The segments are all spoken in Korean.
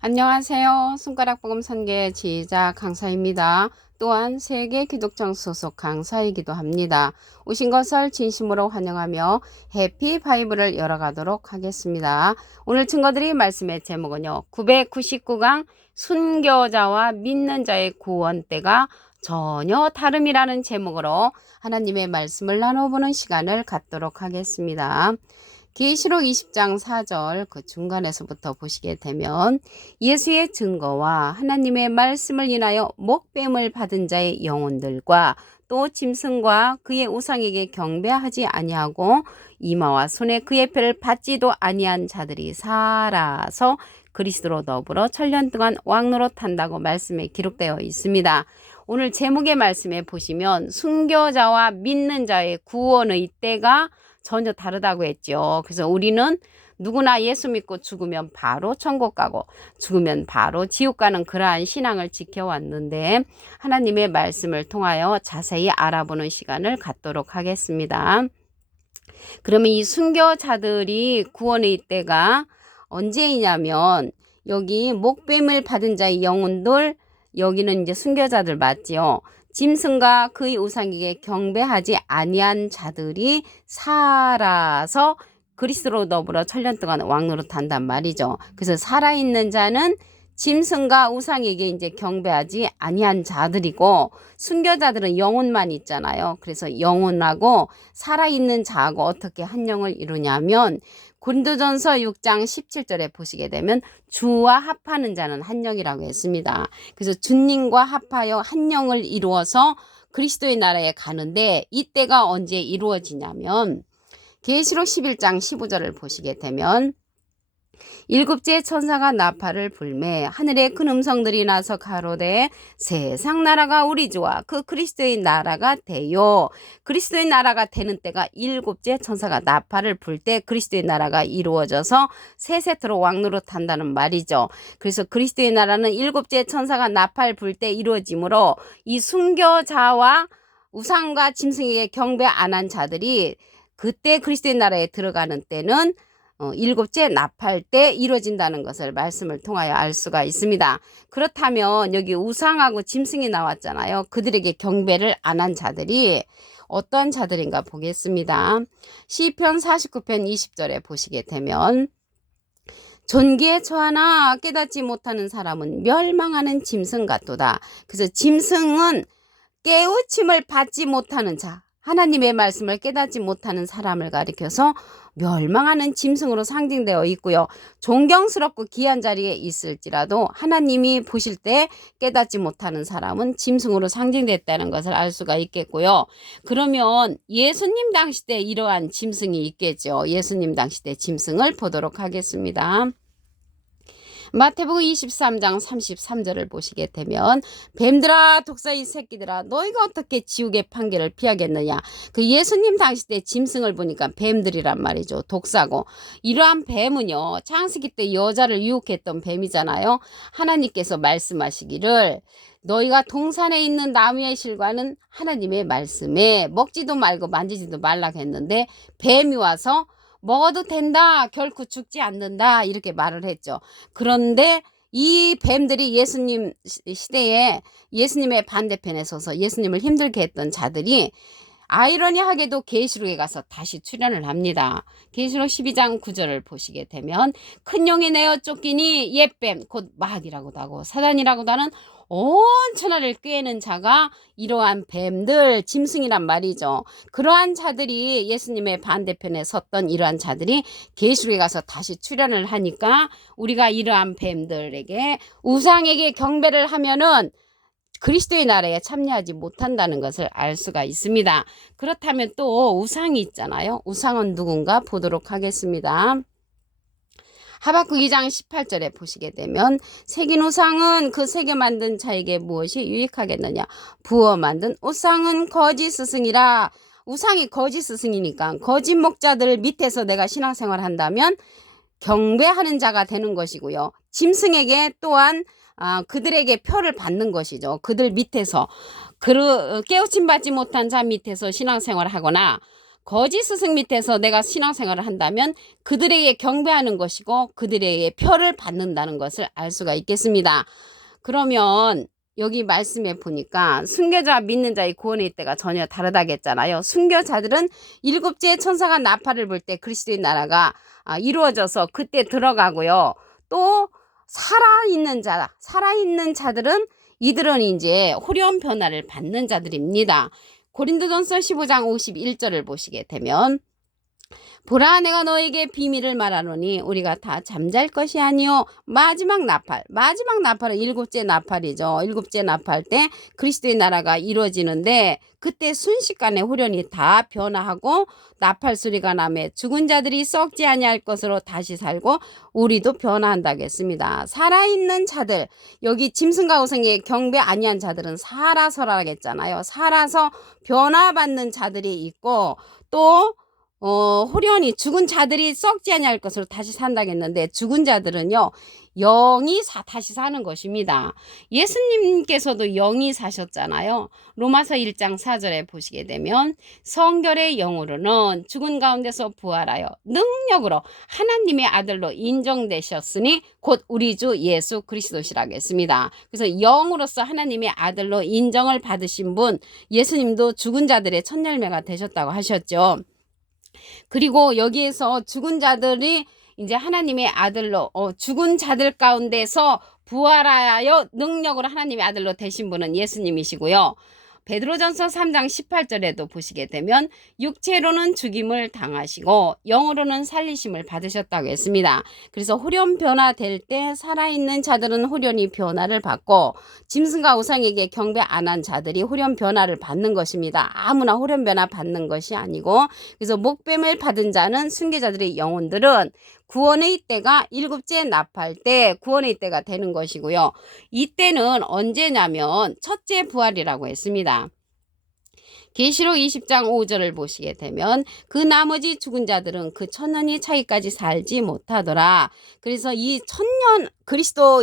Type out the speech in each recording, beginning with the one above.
안녕하세요. 손가락복음 선계 지휘자 강사입니다. 또한 세계 기독정 소속 강사이기도 합니다. 오신 것을 진심으로 환영하며 해피 바이블을 열어가도록 하겠습니다. 오늘 증거드릴 말씀의 제목은요. 999강 순교자와 믿는 자의 구원 때가 전혀 다름이라는 제목으로 하나님의 말씀을 나눠보는 시간을 갖도록 하겠습니다. 계시록 20장 4절 그 중간에서부터 보시게 되면 예수의 증거와 하나님의 말씀을 인하여 목뱀을 받은 자의 영혼들과 또 짐승과 그의 우상에게 경배하지 아니하고 이마와 손에 그의 표를 받지도 아니한 자들이 살아서 그리스도로 더불어 천년 동안 왕노릇 한다고 말씀에 기록되어 있습니다. 오늘 제목의 말씀에 보시면 순교자와 믿는 자의 구원의 때가 전혀 다르다고 했죠. 그래서 우리는 누구나 예수 믿고 죽으면 바로 천국 가고 죽으면 바로 지옥 가는 그러한 신앙을 지켜왔는데 하나님의 말씀을 통하여 자세히 알아보는 시간을 갖도록 하겠습니다. 그러면 이 순교자들이 구원의 때가 언제이냐면 여기 목뱀을 받은 자의 영혼들, 여기는 이제 순교자들 맞지요. 짐승과 그의 우상에게 경배하지 아니한 자들이 살아서 그리스도로 더불어 천년 동안 왕노릇 한단 말이죠. 그래서 살아있는 자는 짐승과 우상에게 이제 경배하지 아니한 자들이고 순교자들은 영혼만 있잖아요. 그래서 영혼하고 살아있는 자하고 어떻게 한 영을 이루냐면 고린도전서 6장 17절에 보시게 되면 주와 합하는 자는 한 영이라고 했습니다. 그래서 주님과 합하여 한 영을 이루어서 그리스도의 나라에 가는데 이때가 언제 이루어지냐면 계시록 11장 15절을 보시게 되면 일곱째 천사가 나팔을 불매 하늘에 큰 음성들이 나서 가로되 세상 나라가 우리 주와 그 그리스도의 나라가 되요. 그리스도의 나라가 되는 때가 일곱째 천사가 나팔을 불 때 그리스도의 나라가 이루어져서 세 세트로 왕노릇 한다는 말이죠. 그래서 그리스도의 나라는 일곱째 천사가 나팔 불 때 이루어지므로 이 순교자와 우상과 짐승에게 경배 안 한 자들이 그때 그리스도의 나라에 들어가는 때는 일곱째 나팔 때 이루어진다는 것을 말씀을 통하여 알 수가 있습니다. 그렇다면 여기 우상하고 짐승이 나왔잖아요. 그들에게 경배를 안 한 자들이 어떤 자들인가 보겠습니다. 시편 49편 20절에 보시게 되면 존귀에 처하나 깨닫지 못하는 사람은 멸망하는 짐승 같도다. 그래서 짐승은 깨우침을 받지 못하는 자, 하나님의 말씀을 깨닫지 못하는 사람을 가리켜서 멸망하는 짐승으로 상징되어 있고요. 존경스럽고 귀한 자리에 있을지라도 하나님이 보실 때 깨닫지 못하는 사람은 짐승으로 상징됐다는 것을 알 수가 있겠고요. 그러면 예수님 당시 때 이러한 짐승이 있겠죠. 예수님 당시 때 짐승을 보도록 하겠습니다. 마태복음 23장 33절을 보시게 되면 뱀들아 독사의 새끼들아 너희가 어떻게 지옥의 판결을 피하겠느냐. 그 예수님 당시 때 짐승을 보니까 뱀들이란 말이죠. 독사고 이러한 뱀은요 창세기 때 여자를 유혹했던 뱀이잖아요. 하나님께서 말씀하시기를 너희가 동산에 있는 나무의 실과는 하나님의 말씀에 먹지도 말고 만지지도 말라고 했는데 뱀이 와서 먹어도 된다. 결코 죽지 않는다. 이렇게 말을 했죠. 그런데 이 뱀들이 예수님 시대에 예수님의 반대편에 서서 예수님을 힘들게 했던 자들이 아이러니하게도 계시록에 가서 다시 출현을 합니다. 계시록 12장 9절을 보시게 되면 큰 용이 내어 쫓기니 옛뱀 곧 마귀라고도 하고 사단이라고도 하는 온 천하를 꾀는 자가 이러한 뱀들 짐승이란 말이죠. 그러한 자들이 예수님의 반대편에 섰던 이러한 자들이 계시록에 가서 다시 출현을 하니까 우리가 이러한 뱀들에게 우상에게 경배를 하면은 그리스도의 나라에 참여하지 못한다는 것을 알 수가 있습니다. 그렇다면 또 우상이 있잖아요. 우상은 누군가 보도록 하겠습니다. 하박국 2장 18절에 보시게 되면 새긴 우상은 그 새겨 만든 자에게 무엇이 유익하겠느냐. 부어 만든 우상은 거짓 스승이라. 우상이 거짓 스승이니까 거짓 목자들 밑에서 내가 신앙생활 한다면 경배하는 자가 되는 것이고요. 짐승에게 또한 그들에게 표를 받는 것이죠. 그들 밑에서 깨우침 받지 못한 자 밑에서 신앙생활을 하거나 거짓 스승 밑에서 내가 신앙생활을 한다면 그들에게 경배하는 것이고 그들에게 표를 받는다는 것을 알 수가 있겠습니다. 그러면 여기 말씀에 보니까 순교자와 믿는 자의 구원의 때가 전혀 다르다고 했잖아요. 순교자들은 일곱째 천사가 나팔을 불 때 그리스도의 나라가 이루어져서 그때 들어가고요. 또 살아있는 자들은 이들은 이제 호련 변화를 받는 자들입니다. 고린도전서 15장 51절을 보시게 되면 보라 내가 너에게 비밀을 말하노니 우리가 다 잠잘 것이 아니요 마지막 나팔은 일곱째 나팔이죠. 일곱째 나팔 때 그리스도의 나라가 이루어지는데 그때 순식간에 호련이 다 변화하고 나팔 소리가 나매 죽은 자들이 썩지 아니할 것으로 다시 살고 우리도 변화한다고 했습니다. 살아있는 자들, 여기 짐승과 우상에 경배 아니한 자들은 살아서라고 했잖아요. 살아서 변화받는 자들이 있고 또 호련히 죽은 자들이 썩지 아니할 것으로 다시 산다고 했는데 죽은 자들은요 영이 다시 사는 것입니다. 예수님께서도 영이 사셨잖아요. 로마서 1장 4절에 보시게 되면 성결의 영으로는 죽은 가운데서 부활하여 능력으로 하나님의 아들로 인정되셨으니 곧 우리 주 예수 그리스도시라고 했습니다. 그래서 영으로서 하나님의 아들로 인정을 받으신 분 예수님도 죽은 자들의 첫 열매가 되셨다고 하셨죠. 그리고 여기에서 죽은 자들이 이제 하나님의 아들로 죽은 자들 가운데서 부활하여 능력으로 하나님의 아들로 되신 분은 예수님이시고요. 베드로전서 3장 18절에도 보시게 되면 육체로는 죽임을 당하시고 영으로는 살리심을 받으셨다고 했습니다. 그래서 호련 변화될 때 살아있는 자들은 호련이 변화를 받고 짐승과 우상에게 경배 안 한 자들이 호련 변화를 받는 것입니다. 아무나 호련 변화 받는 것이 아니고 그래서 목뱀을 받은 자는 순교자들의 영혼들은 구원의 때가 일곱째 나팔 때 구원의 때가 되는 것이고요. 이때는 언제냐면 첫째 부활이라고 했습니다. 계시록 20장 5절을 보시게 되면 그 나머지 죽은 자들은 그 천년이 차기까지 살지 못하더라. 그래서 이 천년 그리스도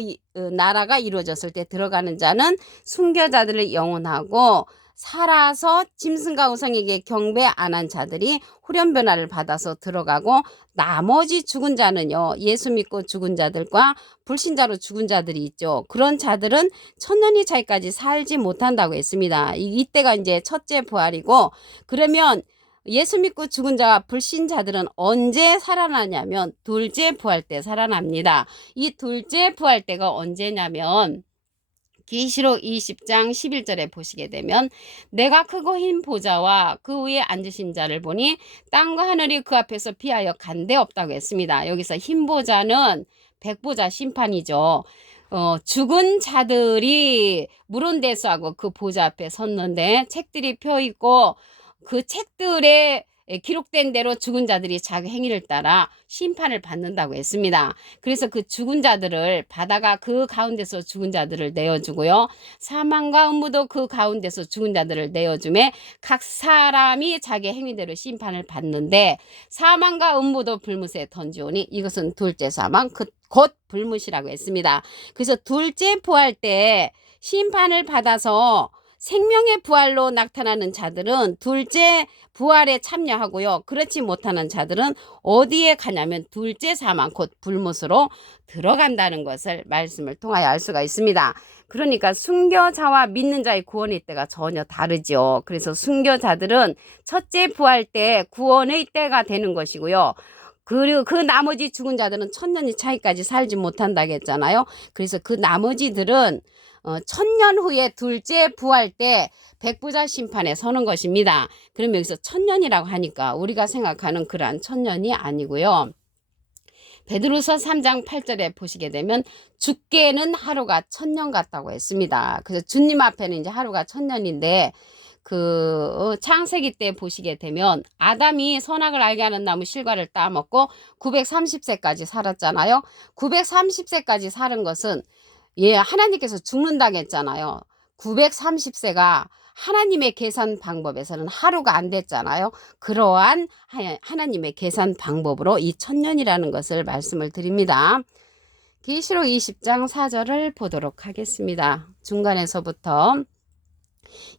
나라가 이루어졌을 때 들어가는 자는 순교자들을 영원하고 살아서 짐승과 우상에게 경배 안 한 자들이 호련 변화를 받아서 들어가고 나머지 죽은 자는요 예수 믿고 죽은 자들과 불신자로 죽은 자들이 있죠. 그런 자들은 천년이 차이까지 살지 못한다고 했습니다. 이때가 이제 첫째 부활이고 그러면 예수 믿고 죽은 자와 불신자들은 언제 살아나냐면 둘째 부활 때 살아납니다. 이 둘째 부활 때가 언제냐면 계시록 20장 11절에 보시게 되면 내가 크고 흰 보좌와 그 위에 앉으신 자를 보니 땅과 하늘이 그 앞에서 피하여 간데 없다고 했습니다. 여기서 흰 보좌는 백보자 심판이죠. 죽은 자들이 물은대수하고 그 보좌 앞에 섰는데 책들이 펴 있고 그 책들에 기록된 대로 죽은 자들이 자기 행위를 따라 심판을 받는다고 했습니다. 그래서 그 죽은 자들을 바다가 그 가운데서 죽은 자들을 내어주고요. 사망과 음부도 그 가운데서 죽은 자들을 내어주매 각 사람이 자기 행위대로 심판을 받는데 사망과 음부도 불못에 던지오니 이것은 둘째 사망 곧 불못이라고 했습니다. 그래서 둘째 부활 때 심판을 받아서 생명의 부활로 나타나는 자들은 둘째 부활에 참여하고요. 그렇지 못하는 자들은 어디에 가냐면 둘째 사망 곧 불못으로 들어간다는 것을 말씀을 통하여 알 수가 있습니다. 그러니까 순교자와 믿는 자의 구원의 때가 전혀 다르죠. 그래서 순교자들은 첫째 부활 때 구원의 때가 되는 것이고요. 그리고 그 나머지 죽은 자들은 천년이 차이까지 살지 못한다고 했잖아요. 그래서 그 나머지들은 천년 후에 둘째 부활 때 백부자 심판에 서는 것입니다. 그럼 여기서 천년이라고 하니까 우리가 생각하는 그러한 천년이 아니고요. 베드로서 3장 8절에 보시게 되면 주께는 하루가 천년 같다고 했습니다. 그래서 주님 앞에는 이제 하루가 천년인데 창세기 때 보시게 되면 아담이 선악을 알게 하는 나무 실과를 따먹고 930세까지 살았잖아요. 930세까지 사는 것은 하나님께서 죽는다고 했잖아요. 930세가 하나님의 계산 방법에서는 하루가 안 됐잖아요. 그러한 하나님의 계산 방법으로 이 천년이라는 것을 말씀을 드립니다. 계시록 20장 4절을 보도록 하겠습니다. 중간에서부터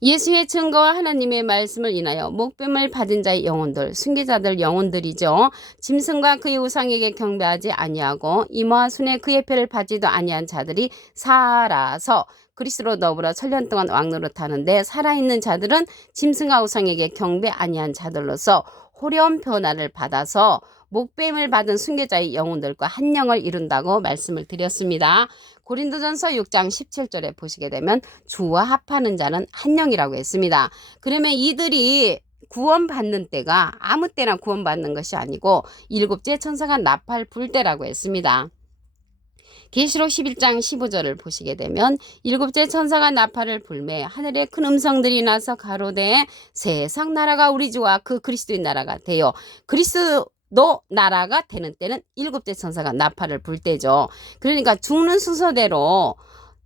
예수의 증거와 하나님의 말씀을 인하여 목숨을 받은 자의 영혼들, 순교자들 영혼들이죠. 짐승과 그의 우상에게 경배하지 아니하고 이모와 순에 그의 표를 받지도 아니한 자들이 살아서 그리스도로 더불어 천년 동안 왕노릇 하는데, 살아있는 자들은 짐승과 우상에게 경배 아니한 자들로서 호련 변화를 받아서 목뱀을 받은 순교자의 영혼들과 한 영을 이룬다고 말씀을 드렸습니다. 고린도전서 6장 17절에 보시게 되면 주와 합하는 자는 한 영이라고 했습니다. 그러면 이들이 구원받는 때가 아무 때나 구원받는 것이 아니고 일곱째 천사가 나팔 불 때라고 했습니다. 계시록 11장 15절을 보시게 되면 일곱째 천사가 나팔을 불매 하늘에 큰 음성들이 나서 가로되 세상 나라가 우리 주와 그 그리스도의 나라가 되어 그리스도 나라가 되는 때는 일곱째 천사가 나팔을 불 때죠. 그러니까 죽는 순서대로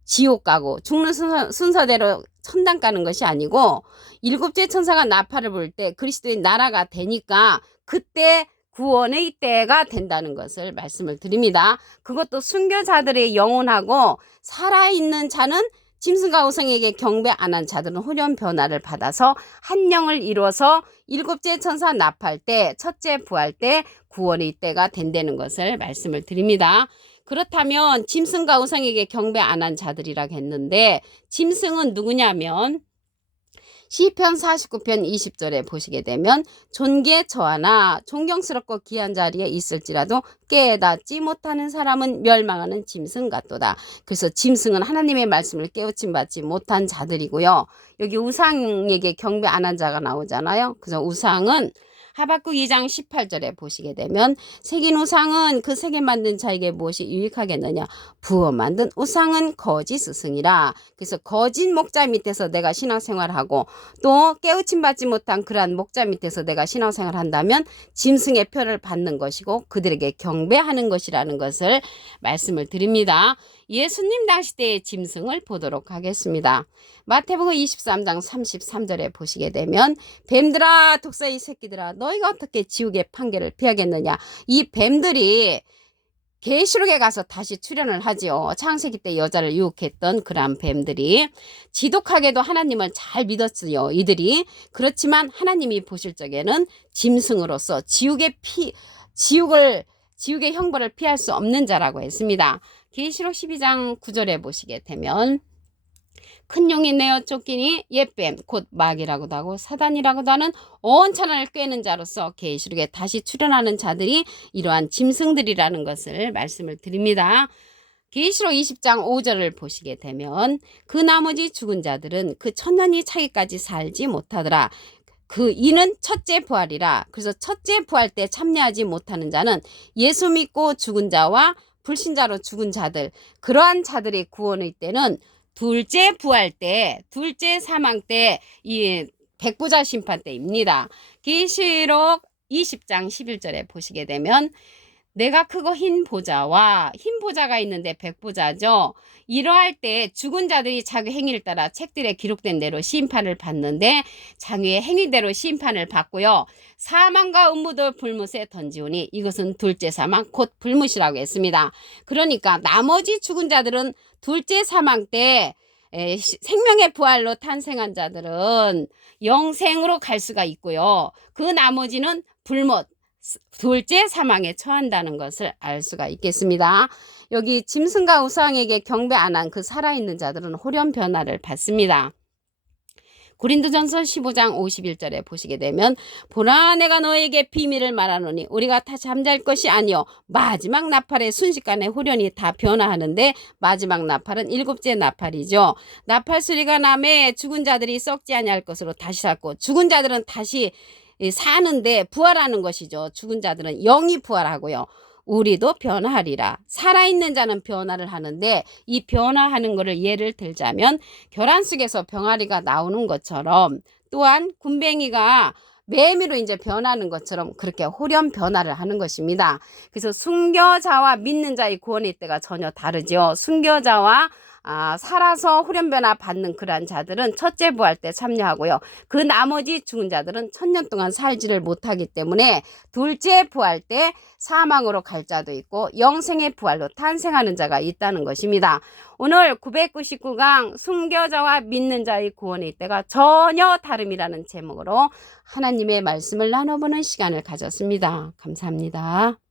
지옥 가고 죽는 순서대로 천당 가는 것이 아니고 일곱째 천사가 나팔을 불 때 그리스도의 나라가 되니까 그때 구원의 때가 된다는 것을 말씀을 드립니다. 그것도 순교자들의 영혼하고 살아있는 자는 짐승과 우상에게 경배 안 한 자들은 호련 변화를 받아서 한 영을 이루어서 일곱째 천사 나팔 때, 첫째 부활 때 구원의 때가 된다는 것을 말씀을 드립니다. 그렇다면 짐승과 우상에게 경배 안 한 자들이라고 했는데, 짐승은 누구냐면 시편 49편 20절에 보시게 되면 존귀에 처하나 존경스럽고 귀한 자리에 있을지라도 깨닫지 못하는 사람은 멸망하는 짐승 같도다. 그래서 짐승은 하나님의 말씀을 깨우침 받지 못한 자들이고요. 여기 우상에게 경배 안 한 자가 나오잖아요. 그래서 우상은 하박국 2장 18절에 보시게 되면 새긴 우상은 그 새겨 만든 자에게 무엇이 유익하겠느냐. 부어 만든 우상은 거짓 스승이라. 그래서 거짓 목자 밑에서 내가 신앙생활하고 또 깨우침 받지 못한 그러한 목자 밑에서 내가 신앙생활 한다면 짐승의 표를 받는 것이고 그들에게 경배하는 것이라는 것을 말씀을 드립니다. 예수님 당시 때의 짐승을 보도록 하겠습니다. 마태복음 23장 33절에 보시게 되면 뱀들아 독사의 새끼들아 너희가 어떻게 지옥의 판결을 피하겠느냐. 이 뱀들이 계시록에 가서 다시 출현을 하지요. 창세기 때 여자를 유혹했던 그러한 뱀들이 지독하게도 하나님을 잘 믿었어요. 이들이. 그렇지만 하나님이 보실 적에는 짐승으로서 지옥의 형벌을 피할 수 없는 자라고 했습니다. 계시록 12장 9절에 보시게 되면 큰 용이 내어 쫓기니 옛뱀 곧 마귀라고도 하고 사단이라고도 하는 온 천하를 꿰는 자로서 계시록에 다시 출현하는 자들이 이러한 짐승들이라는 것을 말씀을 드립니다. 계시록 20장 5절을 보시게 되면 그 나머지 죽은 자들은 그 천년이 차기까지 살지 못하더라. 그 이는 첫째 부활이라. 그래서 첫째 부활 때 참여하지 못하는 자는 예수 믿고 죽은 자와 불신자로 죽은 자들, 그러한 자들의 구원의 때는 둘째 부활 때, 둘째 사망 때, 이 백보자 심판 때입니다. 계시록 20장 11절에 보시게 되면 내가 크고 흰 보자와 흰 보자가 있는데 백보자죠. 이러할 때 죽은 자들이 자기 행위를 따라 책들에 기록된 대로 심판을 받는데 자기의 행위대로 심판을 받고요. 사망과 음무도 불못에 던지오니 이것은 둘째 사망 곧 불못이라고 했습니다. 그러니까 나머지 죽은 자들은 둘째 사망 때 생명의 부활로 탄생한 자들은 영생으로 갈 수가 있고요. 그 나머지는 불못, 둘째 사망에 처한다는 것을 알 수가 있겠습니다. 여기 짐승과 우상에게 경배 안 한 그 살아있는 자들은 호련 변화를 받습니다. 고린도전서 15장 51절에 보시게 되면 보라 내가 너에게 비밀을 말하노니 우리가 다 잠잘 것이 아니요 마지막 나팔의 순식간에 호련이 다 변화하는데 마지막 나팔은 일곱째 나팔이죠. 나팔 소리가 나매 죽은 자들이 썩지 아니할 것으로 다시 살고 죽은 자들은 다시 사는데 부활하는 것이죠. 죽은 자들은 영이 부활하고요. 우리도 변화하리라. 살아있는 자는 변화를 하는데 이 변화하는 것을 예를 들자면 결혼 속에서 병아리가 나오는 것처럼 또한 군뱅이가 매미로 이제 변하는 것처럼 그렇게 호련 변화를 하는 것입니다. 그래서 순교자와 믿는 자의 구원의 때가 전혀 다르죠. 순교자와 살아서 후련변화 받는 그러한 자들은 첫째 부활 때 참여하고요. 그 나머지 죽은 자들은 1000년 동안 살지를 못하기 때문에 둘째 부활 때 사망으로 갈 자도 있고 영생의 부활로 탄생하는 자가 있다는 것입니다. 오늘 999강 순교자와 믿는 자의 구원의 때가 전혀 다름이라는 제목으로 하나님의 말씀을 나눠보는 시간을 가졌습니다. 감사합니다.